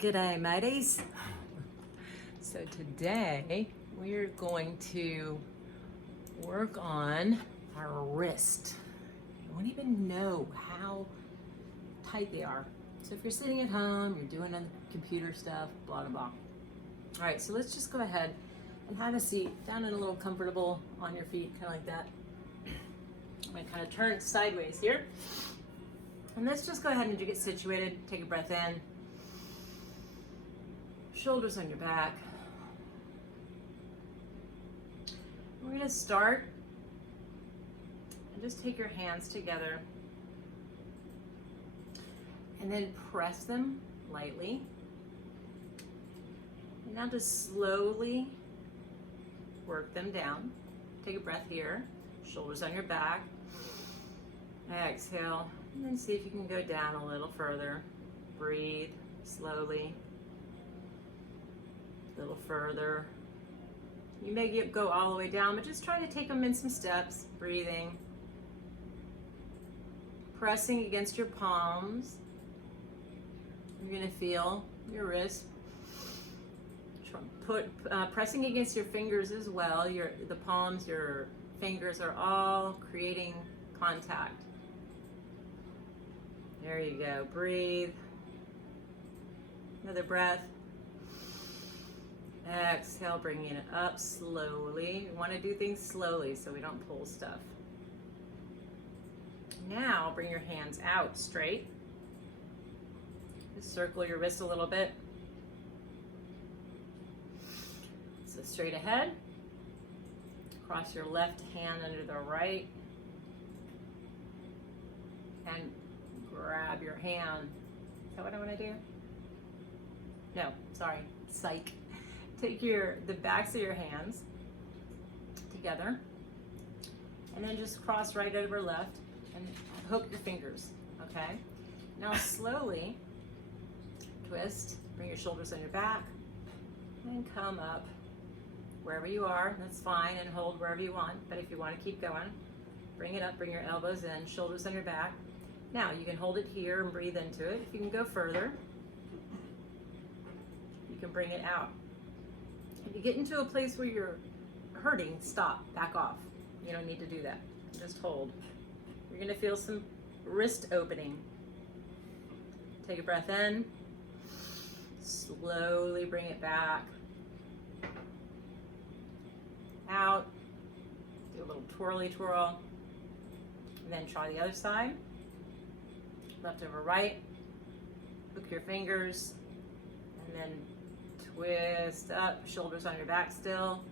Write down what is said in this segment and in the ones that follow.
G'day mateys. So today we're going to work on our wrist. You won't even know how tight they are. So if you're sitting at home, you're doing computer stuff, blah, blah, blah. All right, so let's just go ahead and have a seat down and a little comfortable on your feet, kind of like that. I'm gonna kind of turn sideways here. And let's just go ahead and get situated. Take a breath in. Shoulders on your back. We're going to start and just take your hands together and then press them lightly. And now just slowly work them down. Take a breath here. Shoulders on your back. Exhale. And then see if you can go down a little further. Breathe slowly. A little further. You may go all the way down, but just try to take them in some steps. Breathing. Pressing against your palms. You're going to feel your wrist. Pressing against your fingers as well. The palms, your fingers are all creating contact. There you go. Breathe. Another breath. Exhale, bringing it up slowly. We want to do things slowly so we don't pull stuff. Now bring your hands out straight. Just circle your wrist a little bit. So straight ahead. Cross your left hand under the right. And grab your hand. Is that what I want to do? No, sorry, psych. Take the backs of your hands together and then just cross right over left and hook your fingers, okay? Now slowly twist, bring your shoulders on your back and come up wherever you are, that's fine, and hold wherever you want, but if you want to keep going, bring it up, bring your elbows in, shoulders on your back. Now you can hold it here and breathe into it. If you can go further, you can bring it out. If you get into a place where you're hurting, stop, back off. You don't need to do that. Just hold. You're going to feel some wrist opening. Take a breath in. Slowly bring it back. Out. Do a little twirly twirl. And then try the other side. Left over right. Hook your fingers. And then twist up, shoulders on your back still.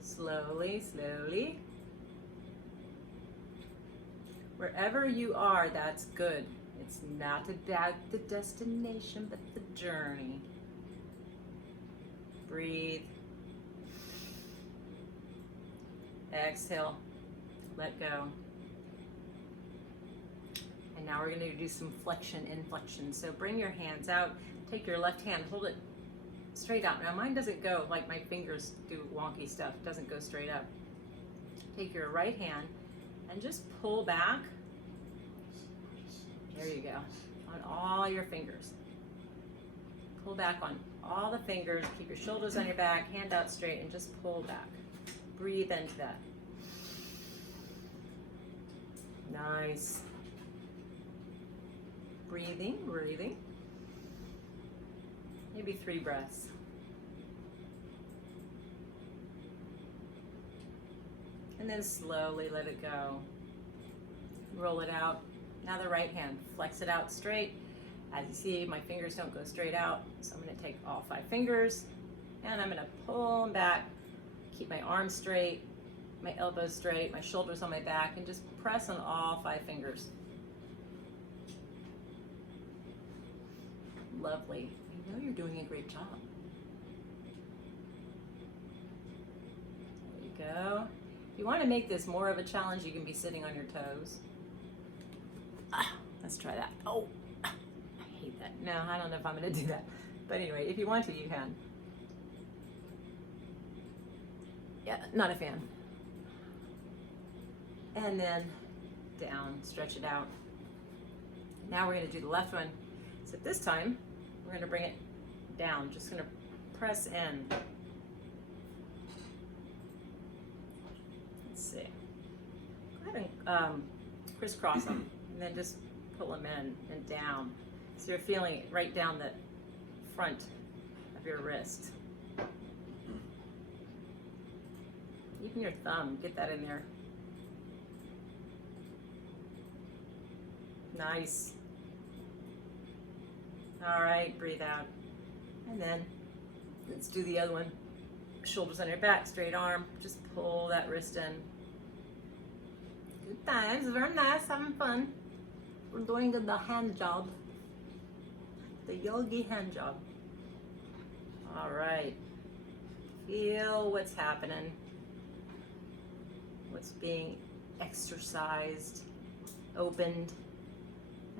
Slowly, slowly. Wherever you are, that's good. It's not about the destination, but the journey. Breathe. Exhale. Let go. And now we're going to do some flexion, inflection. So bring your hands out. Take your left hand, hold it straight out. Now mine doesn't go like my fingers do wonky stuff. It doesn't go straight up. Take your right hand and just pull back. There you go. On all your fingers. Pull back on all the fingers. Keep your shoulders on your back, hand out straight, and just pull back. Breathe into that. Nice. Breathing, breathing. Maybe 3 breaths. And then slowly let it go. Roll it out. Now the right hand, flex it out straight. As you see, my fingers don't go straight out, so I'm going to take all 5 fingers and I'm going to pull them back. Keep my arms straight, my elbows straight, my shoulders on my back, and just press on all 5 fingers. Lovely. You know you're doing a great job. There you go. If you want to make this more of a challenge, you can be sitting on your toes. Let's try that. Oh, I hate that. No, I don't know if I'm going to do that. But anyway, if you want to, you can. Yeah, not a fan. And then down, stretch it out. Now we're going to do the left one. So this time, we're we're gonna bring it down. Just gonna press in. Let's see. Go ahead and crisscross them, and then just pull them in and down. So you're feeling it right down the front of your wrist. Even your thumb, get that in there. Nice. All right, breathe out. And then let's do the other one. Shoulders on your back, straight arm. Just pull that wrist in. Good times, very nice, having fun. We're doing the hand job. The yogi hand job. All right. Feel what's happening. What's being exercised, opened,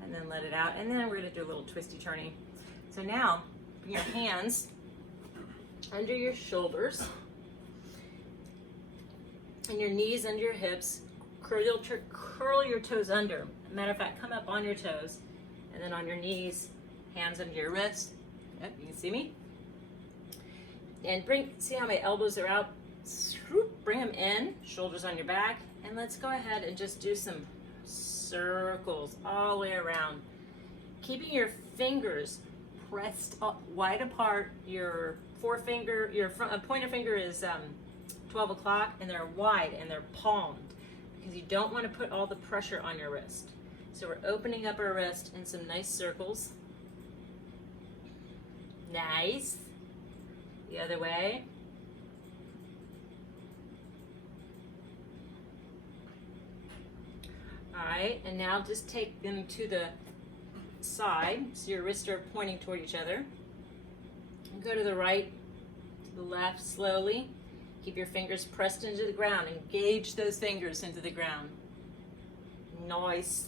and then let it out. And then we're gonna do a little twisty turny. So now, bring your hands under your shoulders and your knees under your hips. Curl your toes under. Matter of fact, come up on your toes and then on your knees, hands under your wrist. Yep, you can see me. And see how my elbows are out? Bring them in, shoulders on your back, and let's go ahead and just do some circles all the way around. Keeping your fingers pressed up, wide apart. Your forefinger, your pointer finger is 12 o'clock, and they're wide and they're palmed because you don't want to put all the pressure on your wrist. So we're opening up our wrist in some nice circles. Nice. The other way. All right, and now just take them to the side, so your wrists are pointing toward each other. And go to the right, to the left, slowly. Keep your fingers pressed into the ground. Engage those fingers into the ground. Nice.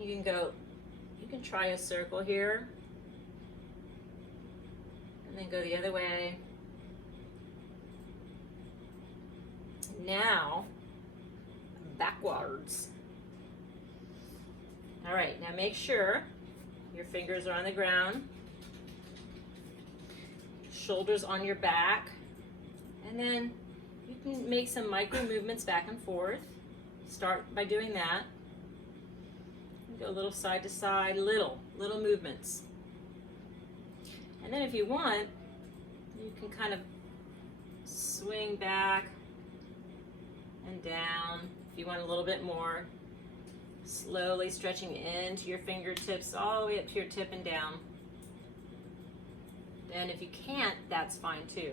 You can try a circle here. And then go the other way. Now, backwards. All right, now make sure your fingers are on the ground, shoulders on your back, and then you can make some micro movements back and forth. Start by doing that. Go a little side to side, little movements. And then if you want, you can kind of swing back and down. If you want a little bit more, slowly stretching into your fingertips all the way up to your tip and down. And if you can't, that's fine too.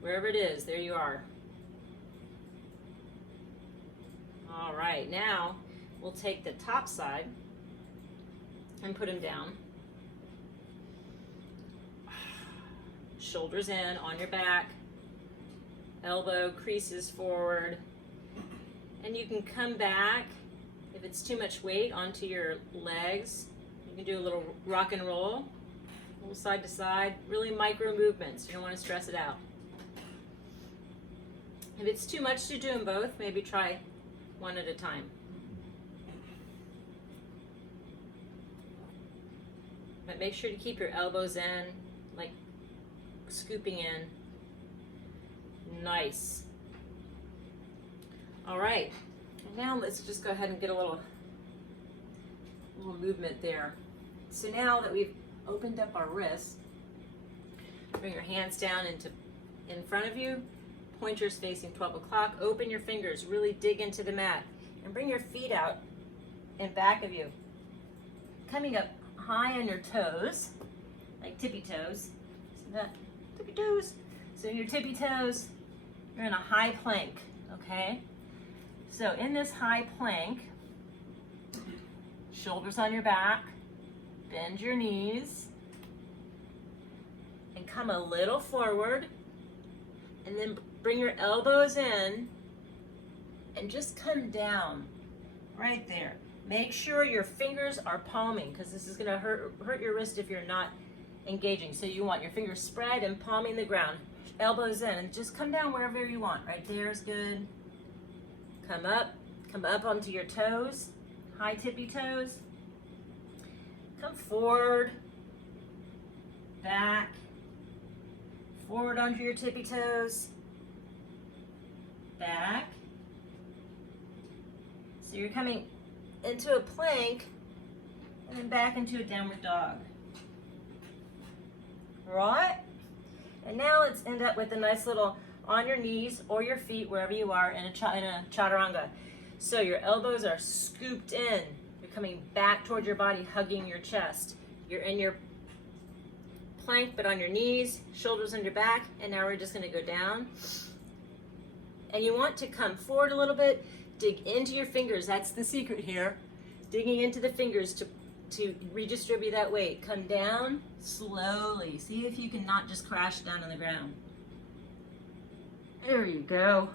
Wherever it is, there you are. All right, now we'll take the top side and put them down. Shoulders in on your back. Elbow creases forward, and you can come back if it's too much weight onto your legs. You can do a little rock and roll, a little side to side, really micro movements. You don't want to stress it out. If it's too much to do them both, maybe try one at a time. But make sure to keep your elbows in, like scooping in. Nice. All right, now let's just go ahead and get a little movement there. So now that we've opened up our wrists, bring your hands down in front of you, pointers facing 12 o'clock, open your fingers, really dig into the mat, and bring your feet out in back of you. Coming up high on your toes, like tippy toes. See that? Tippy toes. So your tippy toes, you're in a high plank, okay? So in this high plank, shoulders on your back, bend your knees, and come a little forward, and then bring your elbows in, and just come down, right there. Make sure your fingers are palming, because this is gonna hurt your wrist if you're not engaging. So you want your fingers spread and palming the ground. Elbows in, and just come down wherever you want. Right there is good. Come up onto your toes, high tippy toes. Come forward, back, forward onto your tippy toes, back. So you're coming into a plank and then back into a downward dog. Right? And now let's end up with a nice little on your knees or your feet, wherever you are, in a chaturanga. So your elbows are scooped in. You're coming back toward your body, hugging your chest. You're in your plank, but on your knees, shoulders on your back, and now we're just gonna go down. And you want to come forward a little bit, dig into your fingers. That's the secret here. Digging into the fingers to redistribute that weight. Come down slowly. See if you can not just crash down on the ground. There you go.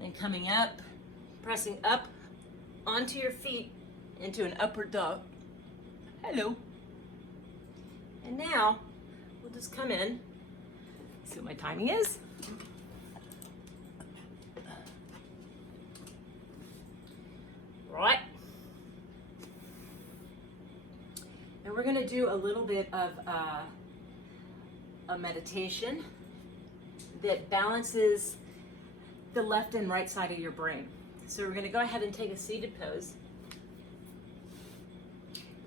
Then coming up, pressing up onto your feet into an upward dog. Hello. And now we'll just come in. See what my timing is. Right. And we're going to do a little bit of a meditation that balances the left and right side of your brain. So we're going to go ahead and take a seated pose.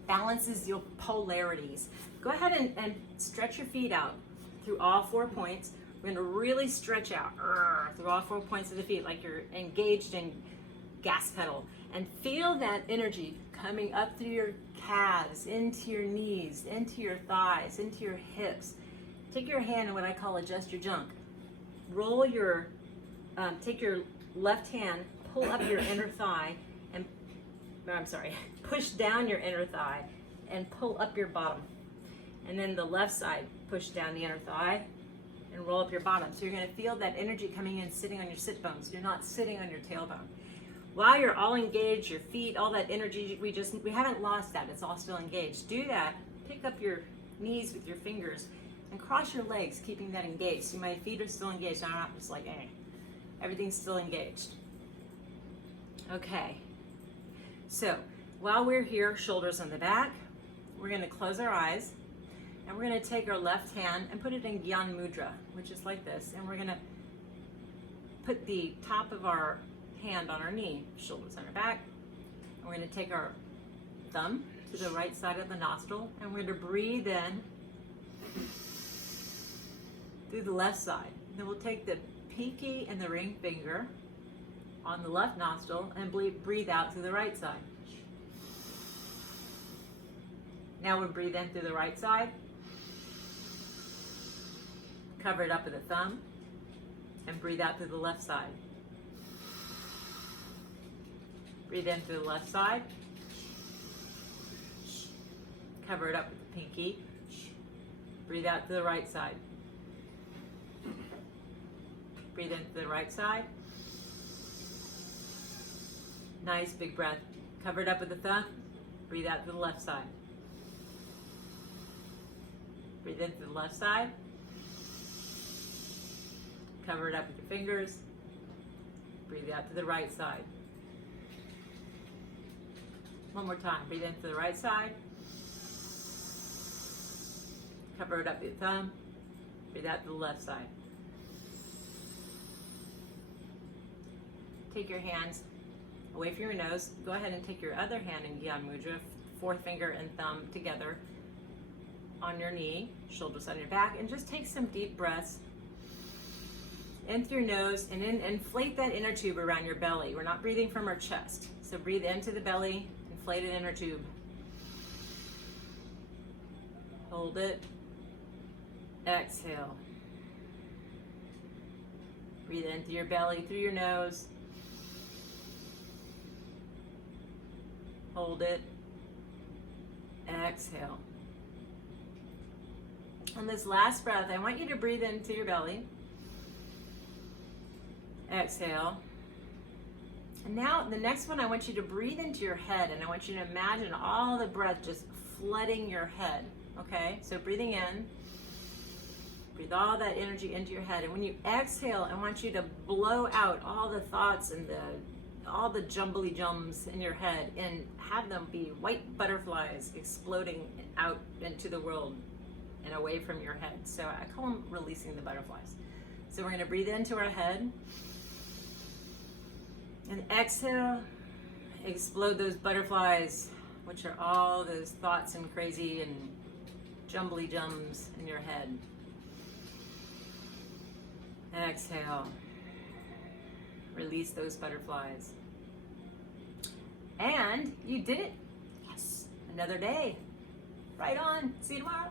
Balances your polarities. Go ahead and stretch your feet out through all 4 points. We're going to really stretch out through all 4 points of the feet, like you're engaged in gas pedal. And feel that energy coming up through your calves, into your knees, into your thighs, into your hips. Take your hand and what I call adjust your junk. Roll your, take your left hand, pull up your inner thigh, and, push down your inner thigh and pull up your bottom. And then the left side, push down the inner thigh and roll up your bottom. So you're gonna feel that energy coming in, sitting on your sit bones. You're not sitting on your tailbone. While you're all engaged, your feet, all that energy, we haven't lost that, it's all still engaged. Do that, pick up your knees with your fingers and cross your legs, keeping that engaged. See, my feet are still engaged, I'm not just like, everything's still engaged. Okay, so while we're here, shoulders on the back, we're gonna close our eyes and we're gonna take our left hand and put it in Gyan Mudra, which is like this, and we're gonna put the top of our hand on our knee, shoulders on our back. And we're going to take our thumb to the right side of the nostril and we're going to breathe in through the left side. Then we'll take the pinky and the ring finger on the left nostril and breathe out through the right side. Now we'll breathe in through the right side, cover it up with the thumb, and breathe out through the left side. Breathe in through the left side. Cover it up with the pinky. Breathe out to the right side. Breathe in to the right side. Nice big breath. Cover it up with the thumb. Breathe out to the left side. Breathe in to the left side. Cover it up with your fingers. Breathe out to the right side. One more time. Breathe in to the right side. Cover it up with your thumb. Breathe out to the left side. Take your hands away from your nose. Go ahead and take your other hand in Gyan Mudra, fourth finger and thumb together on your knee, shoulders on your back, and just take some deep breaths in through your nose and inflate that inner tube around your belly. We're not breathing from our chest. So breathe into the belly, inflated inner tube. Hold it. Exhale. Breathe into your belly through your nose. Hold it. Exhale. On this last breath, I want you to breathe into your belly. Exhale. And now the next one, I want you to breathe into your head, and I want you to imagine all the breath just flooding your head. Okay, so breathing in, breathe all that energy into your head, and when you exhale, I want you to blow out all the thoughts and all the jumbly jums in your head and have them be white butterflies exploding out into the world and away from your head. So I call them releasing the butterflies. So we're going to breathe into our head and exhale, explode those butterflies, which are all those thoughts and crazy and jumbly jums in your head. And exhale, release those butterflies. And you did it. Yes, another day. Right on. See you tomorrow.